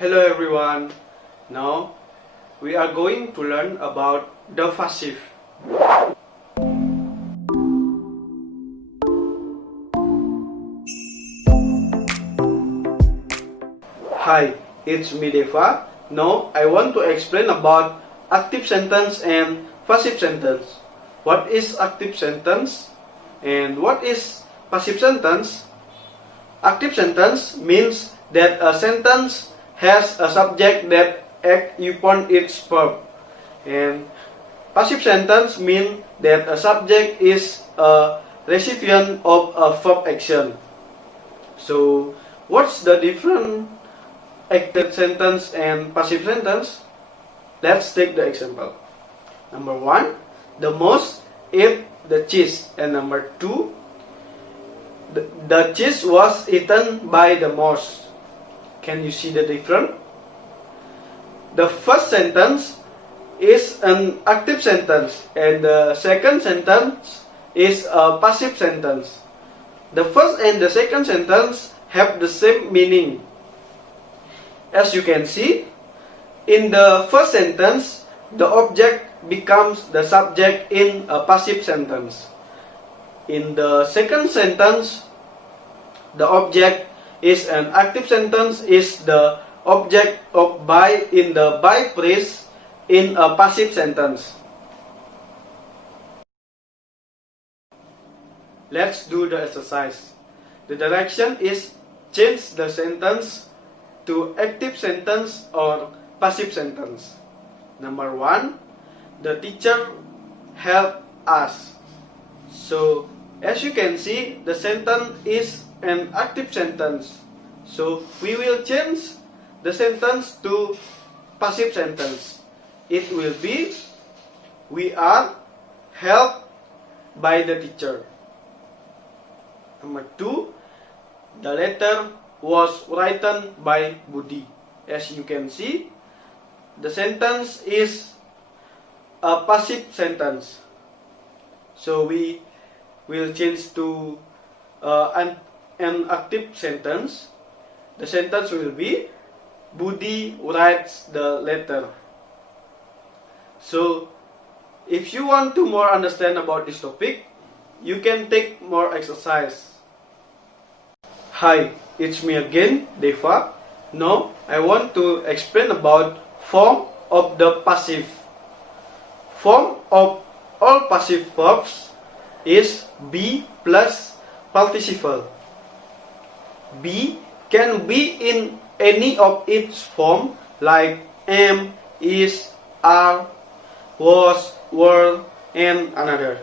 Hello everyone. Now we are going to learn about the passive. Hi, it's me Deva. Now I want to explain about active sentence and passive sentence. What is active sentence and what is passive sentence? Active sentence means that a sentence has a subject that acts upon its verb, and passive sentence means that a subject is a recipient of a verb action. So, what's the difference active sentence and passive sentence? Let's take the example. Number 1, the mouse ate the cheese, and number 2, the cheese was eaten by the mouse. Can you see the difference? The first sentence is an active sentence and the second sentence is a passive sentence. The first and the second sentence have the same meaning. As you can see, in the first sentence, the object becomes the subject in a passive sentence. In the second sentence, the object is an active sentence is the object of by in the by phrase in a passive sentence. Let's do the exercise. The direction is change the sentence to active sentence or passive sentence. Number 1, the teacher helped us. So, as you can see, the sentence is an active sentence. So, we will change the sentence to passive sentence. It will be, we are helped by the teacher. Number 2, the letter was written by Budi. As you can see, the sentence is a passive sentence. So we will change to an active sentence. The sentence will be, Budi writes the letter. So, if you want to more understand about this topic, you can take more exercise. Hi, it's me again, Deva. Now, I want to explain about form of the passive. Form of all passive verbs is be plus participle. Be can be in any of its form like am, is, are, was, were, and another.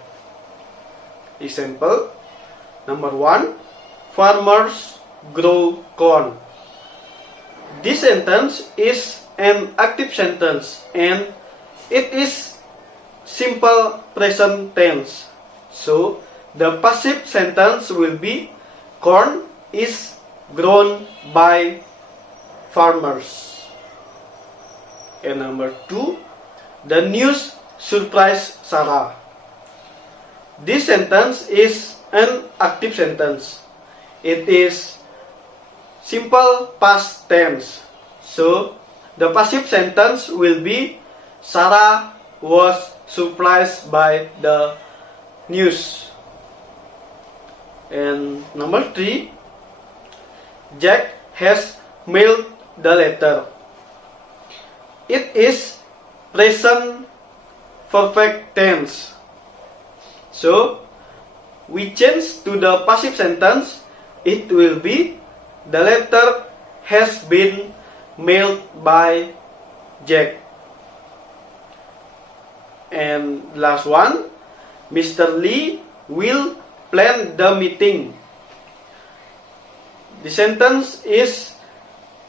Example, number 1, farmers grow corn. This sentence is an active sentence and it is simple present tense. So, the passive sentence will be corn is grown by farmers. And number 2, the news surprised Sarah. This sentence is an active sentence. It is simple past tense. So, the passive sentence will be Sarah was surprised by the news. And number 3, Jack has mailed the letter. It is present perfect tense. So, we change to the passive sentence. It will be, the letter has been mailed by Jack. And last one, Mr. Lee will plan the meeting. The sentence is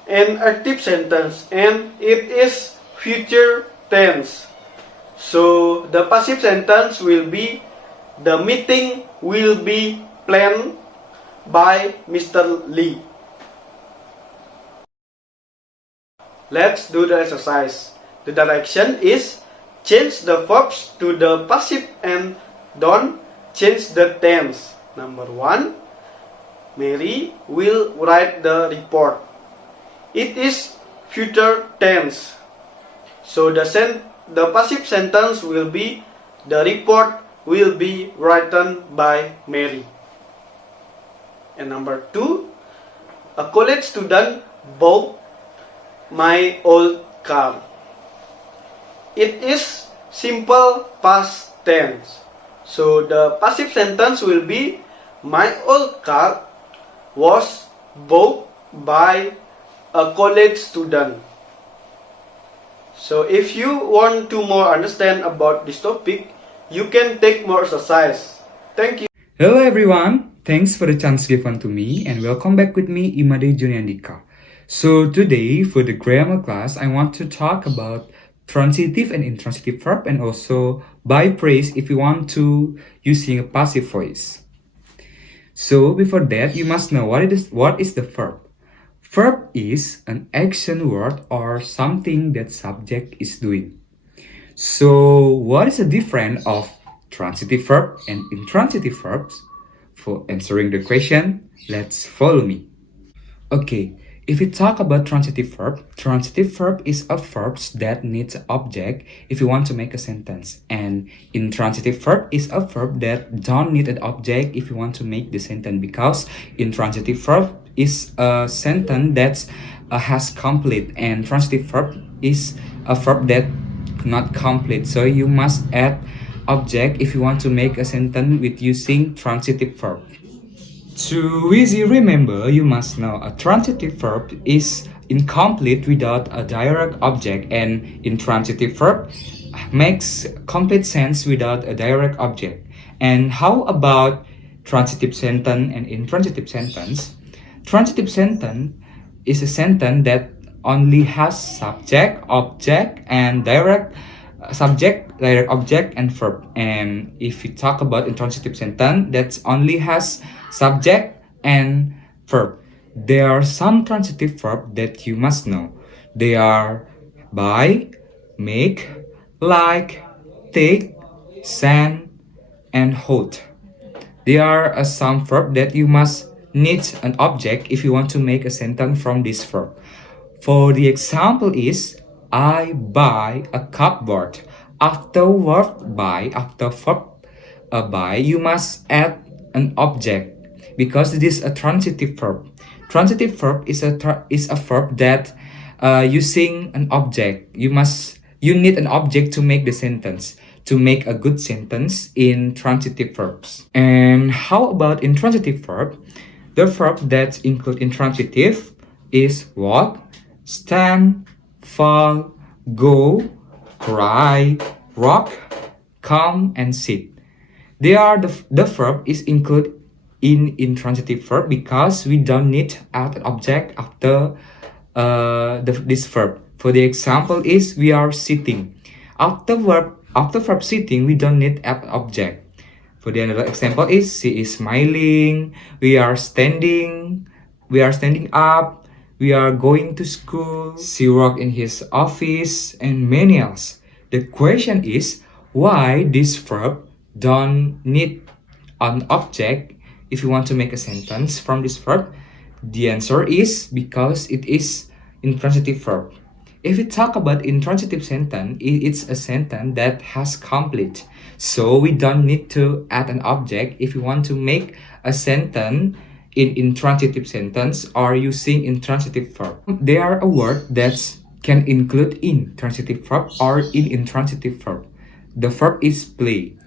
an active sentence and it is future tense. So the passive sentence will be, the meeting will be planned by Mr. Lee. Let's do the exercise. The direction is change the verbs to the passive and don't change the tense. Number 1, Mary will write the report. It is future tense. So the passive sentence will be, the report will be written by Mary. And number 2, a college student bought my old car. It is simple past tense. So the passive sentence will be, my old car was bought by a college student. So if you want to more understand about this topic, you can take more exercise. Thank you. Hello everyone, thanks for the chance given to me and welcome back with me in Made Juniandika. So today for the grammar class, I want to talk about transitive and intransitive verb and also by phrase if you want to using a passive voice. So before that, you must know what is the verb. Verb is an action word or something that subject is doing. So what is the difference of transitive verb and intransitive verbs? For answering the question, let's follow me. Okay, if we talk about transitive verb is a verb that needs an object if you want to make a sentence. And intransitive verb is a verb that don't need an object if you want to make the sentence, because intransitive verb is a sentence that has complete, and transitive verb is a verb that not complete. So you must add object if you want to make a sentence with using transitive verb. To easily remember, you must know a transitive verb is incomplete without a direct object, and intransitive verb makes complete sense without a direct object. And how about transitive sentence and intransitive sentence? Transitive sentence is a sentence that only has subject, object, and direct subject, direct object, and verb. And if we talk about intransitive sentence, that only has subject and verb. There are some transitive verbs that you must know. They are buy, make, like, take, send, and hold. There are some verbs that you must need an object if you want to make a sentence from this verb. For the example is, I buy a cupboard. After verb buy, after verb buy, you must add an object because it is a transitive verb. Transitive verb is a verb that using an object. You need an object to make the sentence, to make a good sentence in transitive verbs. And how about intransitive verb? The verb that include intransitive is walk, stand, fall, go, cry, rock, come, and sit. They are the verb is included in intransitive verb because we don't need add an object after this verb. For the example is, we are sitting. After verb sitting, we don't need add object. For the another example is, she is smiling, we are standing up, we are going to school, she work in his office, and many else. The question is, why this verb don't need an object if you want to make a sentence from this verb? The answer is because it is intransitive verb. If we talk about intransitive sentence, it's a sentence that has complete. So we don't need to add an object if you want to make a sentence in intransitive sentence or using intransitive verb. There are a word that can include in transitive verb or in intransitive verb. The verb is play.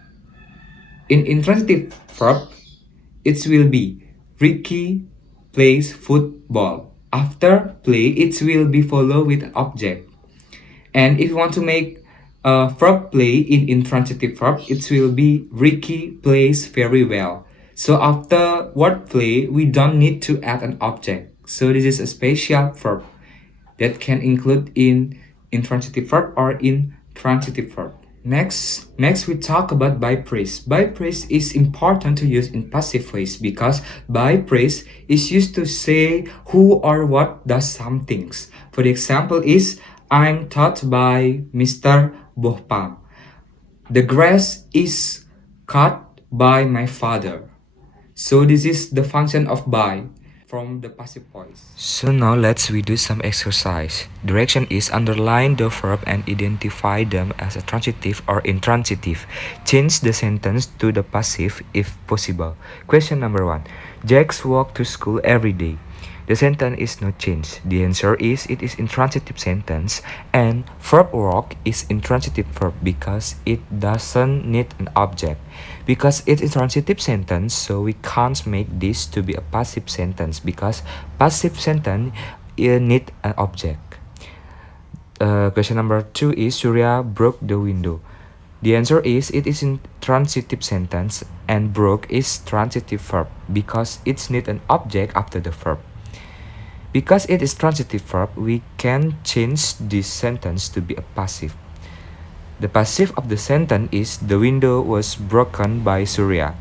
In intransitive verb, it will be Ricky plays football. After play, it will be followed with an object. And if you want to make a verb play in intransitive verb, it will be Ricky plays very well. So after word play, we don't need to add an object. So this is a special verb that can include in intransitive verb or in transitive verb. Next we talk about by phrase. By phrase is important to use in passive voice because by phrase is used to say who or what does some things. For the example is, I'm taught by Mr. Bohpam. The grass is cut by my father. So this is the function of by. from the passive voice. So now let's we do some exercise. Direction is underline the verb and identify them as a transitive or intransitive. Change the sentence to the passive if possible. Question number 1. Jax walk to school every day. The sentence is not changed. The answer is it is intransitive sentence and verb walk is intransitive verb because it doesn't need an object. Because it's intransitive sentence, so we can't make this to be a passive sentence because passive sentence need an object. Question number 2 is Surya broke the window. The answer is it is intransitive sentence and broke is transitive verb because it's need an object after the verb. Because it is transitive verb, we can change this sentence to be a passive. The passive of the sentence is the window was broken by Surya.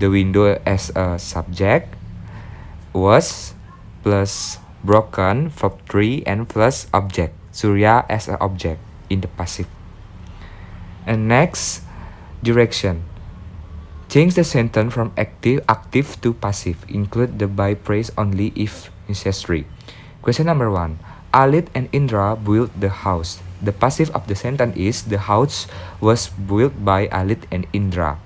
The window as a subject was plus broken verb 3 and plus object. Surya as an object in the passive. And next, direction. Change the sentence from active to passive. Include the by phrase only if necessary. Question number 1. Alit and Indra built the house. The passive of the sentence is the house was built by Alit and Indra.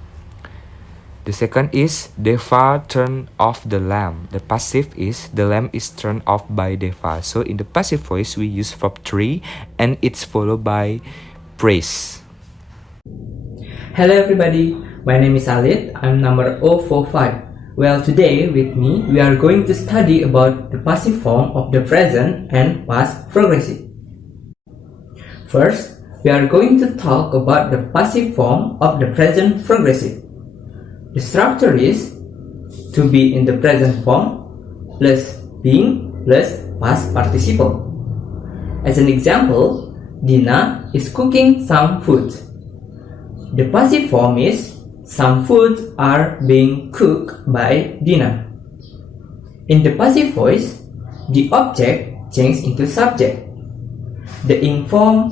The second is Deva turned off the lamp. The passive is the lamp is turned off by Deva. So in the passive voice we use verb 3 and it's followed by phrase. Hello everybody, my name is Alit, I'm number 045. Well, today with me, we are going to study about the passive form of the present and past progressive. First, we are going to talk about the passive form of the present progressive. The structure is to be in the present form plus being plus past participle. As an example, Dina is cooking some food. The passive form is some foods are being cooked by Dina. In the passive voice, the object changes into subject. The ing form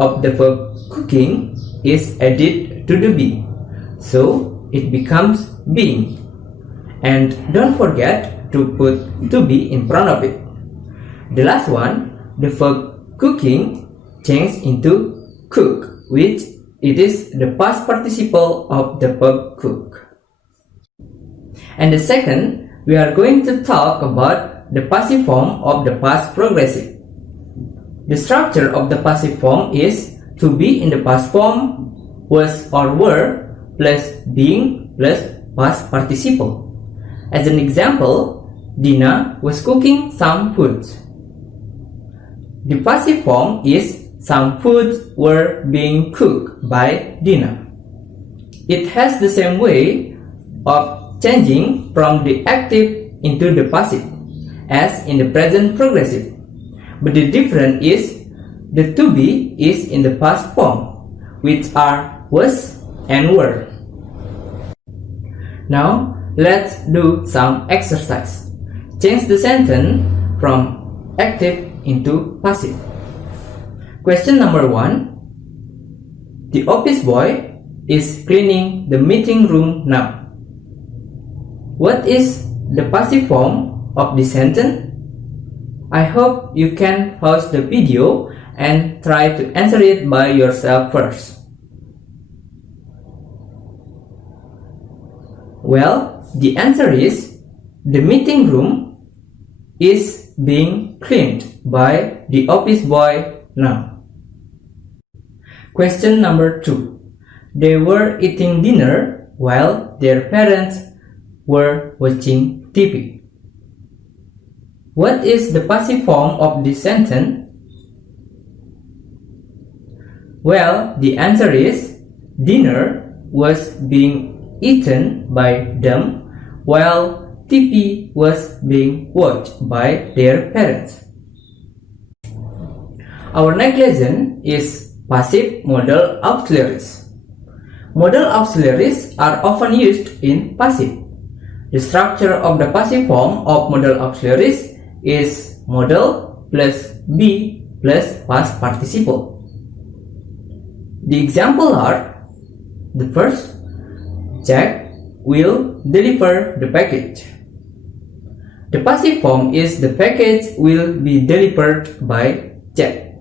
of the verb cooking is added to the be, so it becomes being. And don't forget to put to be in front of it. The last one, the verb cooking changes into cook, which it is the past participle of the verb cook. And the second, we are going to talk about the passive form of the past progressive. The structure of the passive form is to be in the past form was or were plus being plus past participle. As an example, Dina was cooking some food. The passive form is some foods were being cooked by Dina. It has the same way of changing from the active into the passive as in the present progressive. But the difference is the to be is in the past form, which are was and were. Now let's do some exercise. Change the sentence from active into passive. Question number 1. The office boy is cleaning the meeting room now. What is the passive form of the sentence? I hope you can pause the video and try to answer it by yourself first. Well, the answer is the meeting room is being cleaned by the office boy now. Question number 2. They were eating dinner while their parents were watching TV. What is the passive form of this sentence? Well, the answer is dinner was being eaten by them while TV was being watched by their parents. Our next lesson is passive modal auxiliaries. Modal auxiliaries are often used in passive. The structure of the passive form of modal auxiliaries is modal plus be plus past participle. The examples are the first, Jack will deliver the package. The passive form is the package will be delivered by Jack.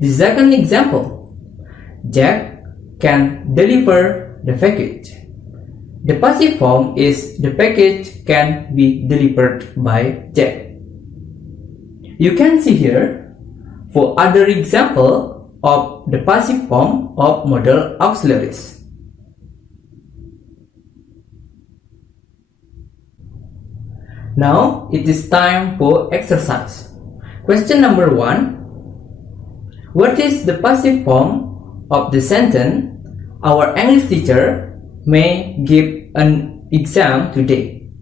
The second example, Jack can deliver the package. The passive form is the package can be delivered by Jack. You can see here for other example of the passive form of modal auxiliaries. Now it is time for exercise. Question number 1. What is the passive form of the sentence our English teacher may give an exam today?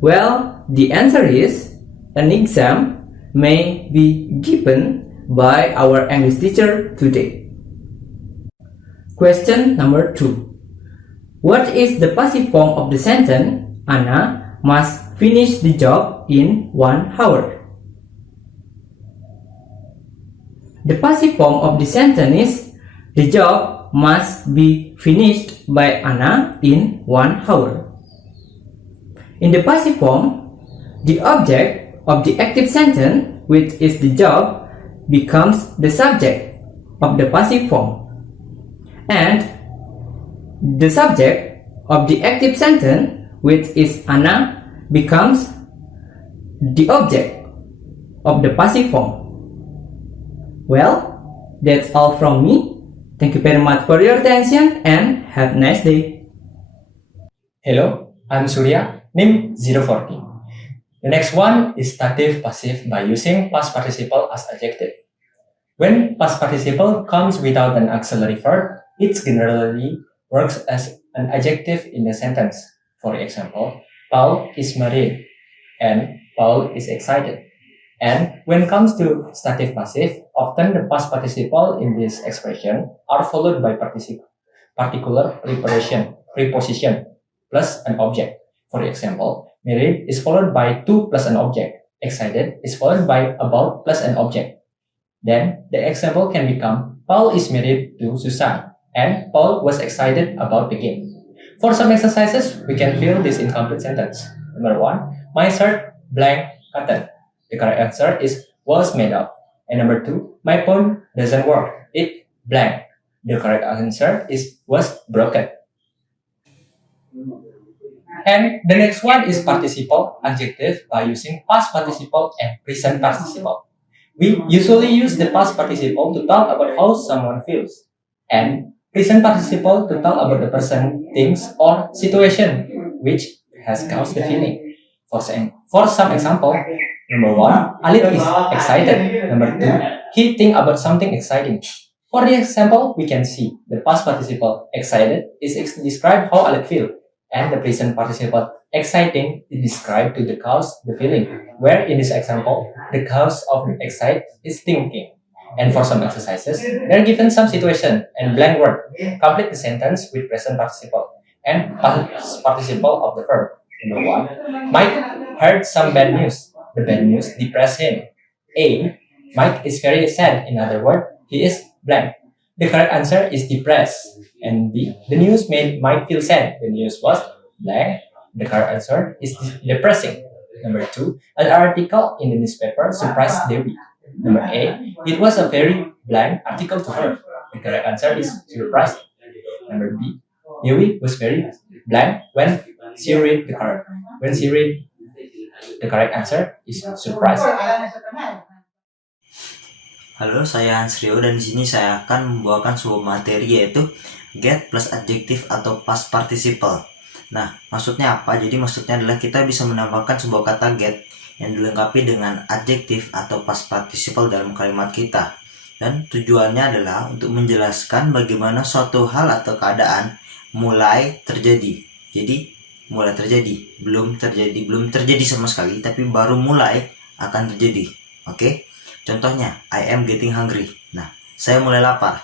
Well, the answer is an exam may be given by our English teacher today. Question number 2. What is the passive form of the sentence Anna must finish the job in 1 hour? The passive form of the sentence is the job must be finished by Anna in 1 hour. In the passive form, the object of the active sentence, which is the job, becomes the subject of the passive form, and the subject of the active sentence, which is Anna, becomes the object of the passive form. Well, that's all from me. Thank you very much for your attention and have a nice day. Hello, I'm Surya, name 014. The next one is stative passive by using past participle as adjective. When past participle comes without an auxiliary verb, it generally works as an adjective in the sentence. For example, Paul is married and Paul is excited. And when it comes to stative passive, often the past participle in this expression are followed by particular preposition plus an object. For example, married is followed by to plus an object. Excited is followed by about plus an object. Then the example can become Paul is married to Susan and Paul was excited about the game. For some exercises, we can fill this incomplete sentence. Number 1, my shirt blank cotton. The correct answer is was made of. And number 2, my phone doesn't work. It blank. The correct answer is was broken. And the next one is participle adjective by using past participle and present participle. We usually use the past participle to talk about how someone feels, and present participle to talk about the person, things, or situation which has caused the feeling. For some example, number 1, Alit is excited. Number 2, he think about something exciting. For the example, we can see the past participle excited is describe how Alit feel, and the present participle exciting is described to the cause the feeling, where in this example, the cause of excite is thinking. And for some exercises, they are given some situation and blank word. Complete the sentence with present participle and past participle of the verb. Number 1, Mike heard some bad news. The bad news depressed him. A, Mike is very sad. In other words, he is blank. The correct answer is depressed. And B, the news made Mike feel sad. The news was blank. The correct answer is depressing. Number 2, an article in the newspaper surprised Devi. Number A, it was a very blank article to her. The correct answer is surprised. Number B, Dewi was very blank when she read the correct. When she read the correct answer is surprised. Halo, saya Rio dan di sini saya akan membawakan sebuah materi yaitu get plus adjektif atau past participle. Nah, maksudnya apa? Jadi maksudnya adalah kita bisa menambahkan sebuah kata get yang dilengkapi dengan adjektif atau past participle dalam kalimat kita. Dan tujuannya adalah untuk menjelaskan bagaimana suatu hal atau keadaan mulai terjadi. Jadi mulai terjadi, belum terjadi sama sekali, tapi baru mulai akan terjadi. Oke? Contohnya, I am getting hungry. Nah, saya mulai lapar.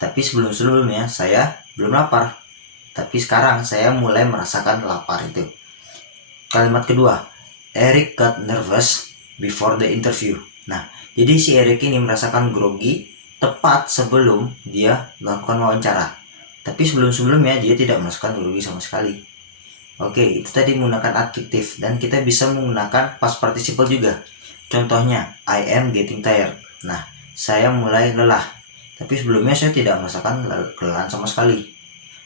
Tapi sebelumnya saya belum lapar. Tapi sekarang saya mulai merasakan lapar itu. Kalimat kedua, Eric got nervous before the interview. Nah, jadi si Eric ini merasakan grogi tepat sebelum dia melakukan wawancara. Tapi sebelumnya dia tidak merasakan grogi sama sekali. Oke, itu tadi menggunakan adjektif, dan kita bisa menggunakan past participle juga. Contohnya, I am getting tired. Nah, saya mulai lelah. Tapi sebelumnya saya tidak merasakan kelelahan sama sekali.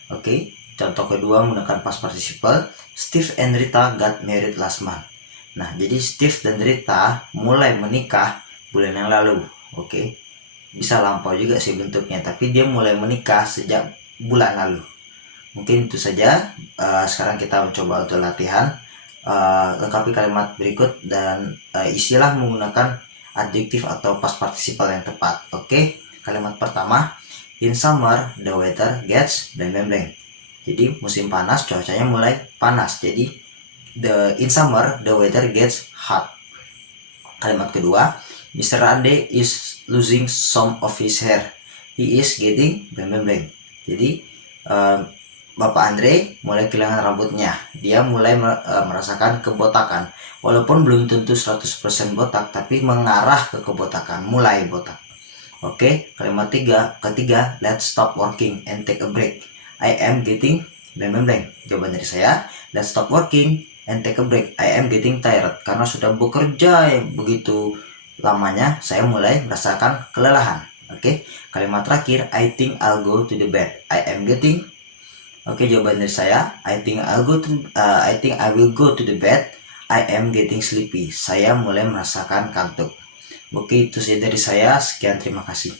Oke, contoh kedua menggunakan past participle. Steve and Rita got married last month. Nah, jadi Steve dan Rita mulai menikah bulan yang lalu. Oke, bisa lampau juga sih bentuknya, tapi dia mulai menikah sejak bulan lalu. Mungkin itu saja. Sekarang kita mencoba untuk latihan. Lengkapi kalimat berikut dan isilah menggunakan adjektif atau past participle yang tepat. Oke, kalimat pertama, in summer the weather gets blank blank blank. Jadi musim panas cuacanya mulai panas. Jadi in summer the weather gets hot. Kalimat kedua, Mr. Ade is losing some of his hair. He is getting blank blank blank. Jadi Bapak Andre mulai kehilangan rambutnya. Dia mulai merasakan kebotakan. Walaupun belum tentu 100% botak, tapi mengarah ke kebotakan, mulai botak. Oke, kalimat ketiga, let's stop working and take a break. I am getting blank blank blank. Jawaban dari saya, let's stop working and take a break. I am getting tired. Karena sudah bekerja yang begitu lamanya, saya mulai merasakan kelelahan. Oke, kalimat terakhir, I think I'll go to the bed. I am getting. Oke, jawaban dari saya, I think I will go to the bed. I am getting sleepy. Saya mulai merasakan kantuk. Oke, itu saja dari saya. Sekian, terima kasih.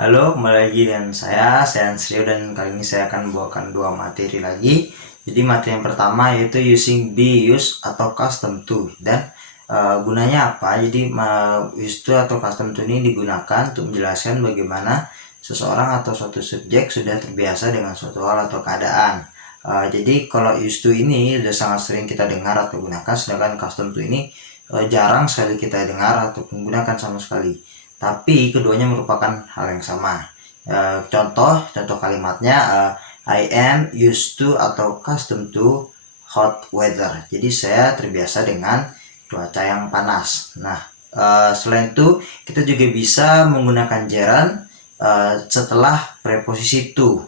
Halo, kembali lagi dengan saya Surya, dan kali ini saya akan membawakan dua materi lagi. Jadi materi yang pertama yaitu using be, use, atau custom to. Dan gunanya apa? Jadi use to atau custom to ini digunakan untuk menjelaskan bagaimana seseorang atau suatu subjek sudah terbiasa dengan suatu hal atau keadaan. Jadi kalau used to ini sudah sangat sering kita dengar atau gunakan, sedangkan custom to ini jarang sekali kita dengar atau menggunakan sama sekali. Tapi keduanya merupakan hal yang sama. Contoh kalimatnya, I am used to atau custom to hot weather. Jadi saya terbiasa dengan cuaca yang panas. Nah, selain itu kita juga bisa menggunakan gerund setelah preposisi to.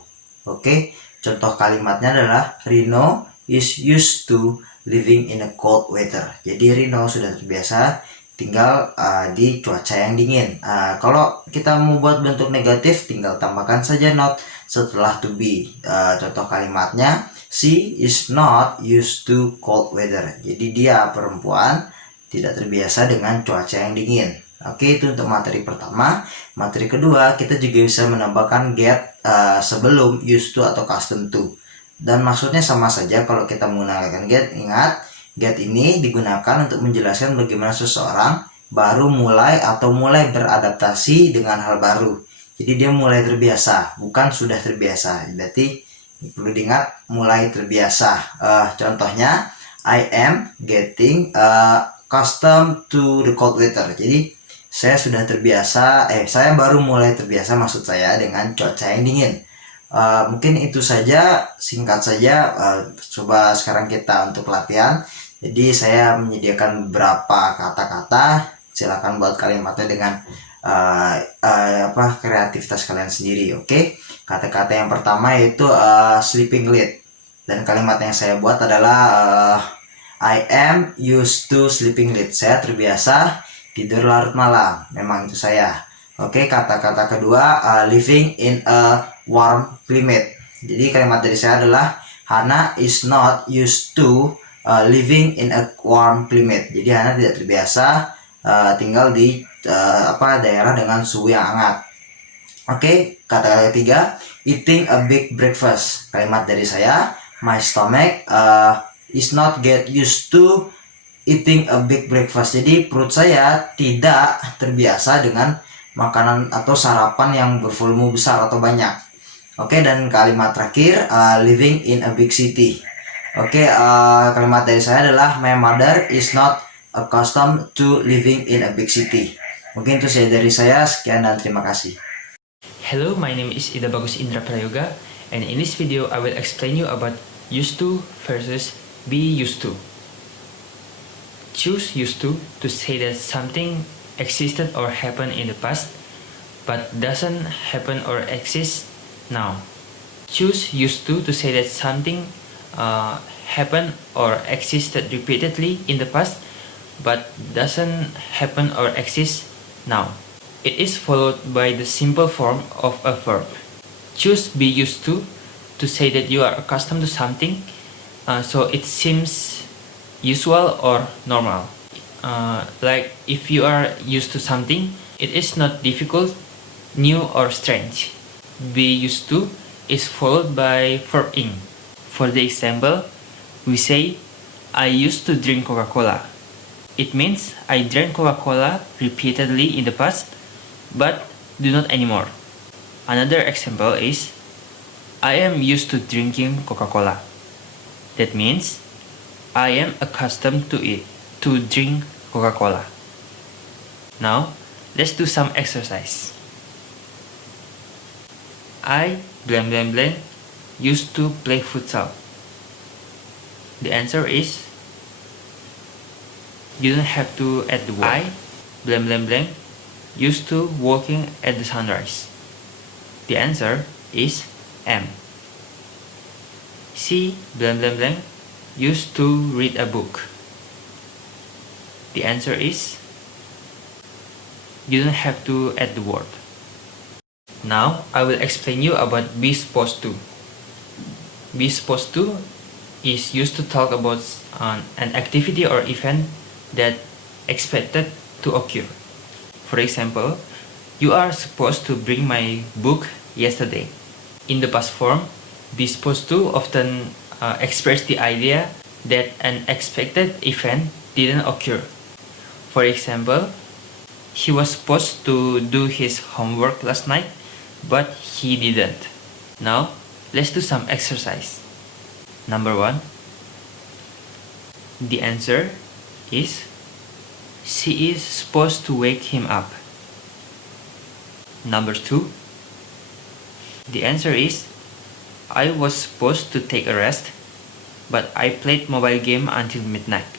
Oke, contoh kalimatnya adalah Rino is used to living in a cold weather. Jadi Rino sudah terbiasa tinggal di cuaca yang dingin. Kalau kita mau buat bentuk negatif, tinggal tambahkan saja not setelah to be. Contoh kalimatnya, she is not used to cold weather. Jadi dia perempuan tidak terbiasa dengan cuaca yang dingin. Oke, itu untuk materi pertama. Materi kedua, kita juga bisa menambahkan get sebelum used to atau custom to. Dan maksudnya sama saja kalau kita menggunakan get. Ingat, get ini digunakan untuk menjelaskan bagaimana seseorang baru mulai atau mulai beradaptasi dengan hal baru. Jadi dia mulai terbiasa, bukan sudah terbiasa. Berarti perlu diingat, mulai terbiasa. Contohnya, I am getting accustomed to the cold weather. Jadi saya sudah terbiasa, saya baru mulai terbiasa maksud saya dengan cuaca yang dingin. Mungkin itu saja, singkat saja. Coba sekarang kita untuk latihan. Jadi saya menyediakan beberapa kata-kata. Silakan buat kalimatnya dengan kreativitas kalian sendiri. Oke, kata-kata yang pertama yaitu sleeping late. Dan kalimat yang saya buat adalah I am used to sleeping late. Saya terbiasa tidur larut malam. Memang itu saya. Oke, kata-kata kedua, living in a warm climate. Jadi kalimat dari saya adalah Hana is not used to living in a warm climate. Jadi Hana tidak terbiasa tinggal di daerah dengan suhu yang hangat. Oke, kata ketiga, eating a big breakfast. Kalimat dari saya, my stomach is not get used to eating a big breakfast. Jadi perut saya tidak terbiasa dengan makanan atau sarapan yang bervolume besar atau banyak. Oke, dan kalimat terakhir, living in a big city. Oke, kalimat dari saya adalah my mother is not accustomed to living in a big city. Mungkin itu saja dari saya. Sekian dan terima kasih. Hello, my name is Bagus Indra Prayoga, and in this video I will explain you about used to versus be used to. Choose used to say that something existed or happened in the past but doesn't happen or exist now. Choose used to say that something happened or existed repeatedly in the past but doesn't happen or exist now. It is followed by the simple form of a verb. Choose be used to say that you are accustomed to something, so it seems usual or normal. Like if you are used to something, it is not difficult, new or strange. Be used to is followed by verb ing. For the example, we say, I used to drink Coca-Cola. It means I drank Coca-Cola repeatedly in the past, but do not anymore. Another example is, I am used to drinking Coca-Cola. That means I am accustomed to it, to drink Coca-Cola. Now, let's do some exercise. I blank blank blank used to play futsal. The answer is, you don't have to add the word. I blank blank blank used to walking at the sunrise. The answer is am. She blank blank blank used to read a book. The answer is, you don't have to add the word. Now I will explain you about be supposed to. Be supposed to is used to talk about an activity or event that expected to occur. For example, you are supposed to bring my book yesterday. In the past form, be supposed to often express the idea that an expected event didn't occur. For example, he was supposed to do his homework last night, but he didn't. Now, let's do some exercise. Number 1. The answer is, she is supposed to wake him up. Number 2. The answer is, I was supposed to take a rest, but I played mobile game until midnight.